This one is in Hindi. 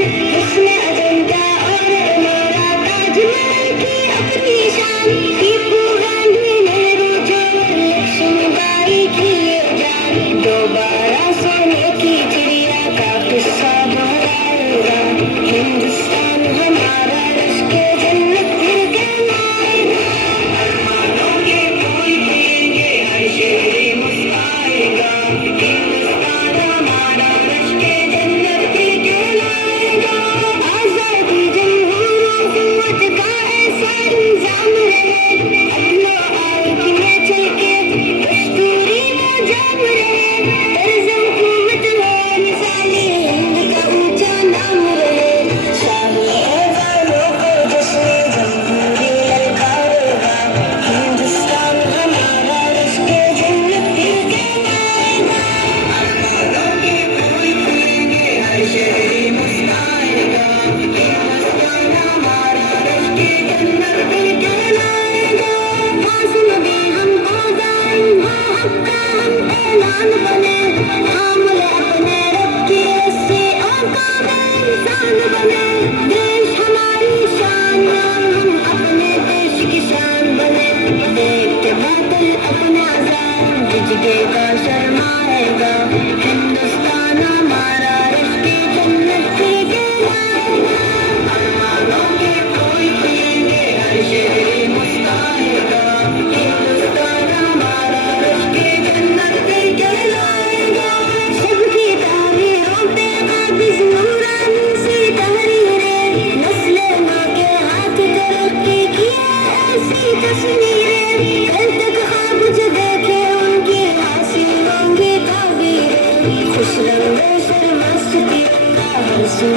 हुस्न अजंता और मेरा ताजमहल की अपनी शान, टीपू गांधी नेहरू जवाहर लक्ष्मीबाई की ये जान, दोबारा सोने की चिड़िया का किस्सा दोहराएगा। हिंदुस्तान हमारा रश्के जन्नत फिर कहलाएगा। अरमानों के फूल खिलेंगे, हर शहरी मुस्कुराएगा। हिंदुस्तान हमारा रश्के जन्नत फिर कहलाएगा। आजादी जमहूर हुकूमत का ऐसा इंजाम रहे, अपना आग में चल के कस्तूरी में जाम रहे। तर्ज़ हुकूमत हो मिसाली, हिंद का ऊंचा नाम रहे। शाही ऐवानों को जश्न जमहूरी ललकारेगा। हिंदुस्तान हमारा रश्के जन्नत फिर कहलाएगा। अरमानों के फूल खिलेंगे, हर शहरी मुस्कुराएगा। हिंदुस्तान हमारा रश्के जन्नत फिर कहलाएगा। फासिल दे हम आज़ाद, हाँ हक का हम ऐलान बने। थाम ले अपने रब की रस्सी, औकात इंसान बने। देश हमारी शान, हम अपने देश की शान बने। देख के बादल अपने आजाद, झिझकेगा शर्माएगा। हिंदुस्तान हमारा रश्के जन्नत फिर कहलाएगा। अरमानों के फूल खिलेंगे, हर शहरी मुस्कुराएगा। हिंदुस्तान हमारा रश्के जन्नत फिर कहलाएगा। सबकी तारीरों पे काबिज़ नूरानी सी तहरीरें, नस्ले माँ के हाथ तरक्की की ऐसी तस्वीरें। कल तक ख्वाब जो देखे उनकी हासिल होंगी ताबीरें। खुश रंगे शर्मस्त तिरंगा हर सू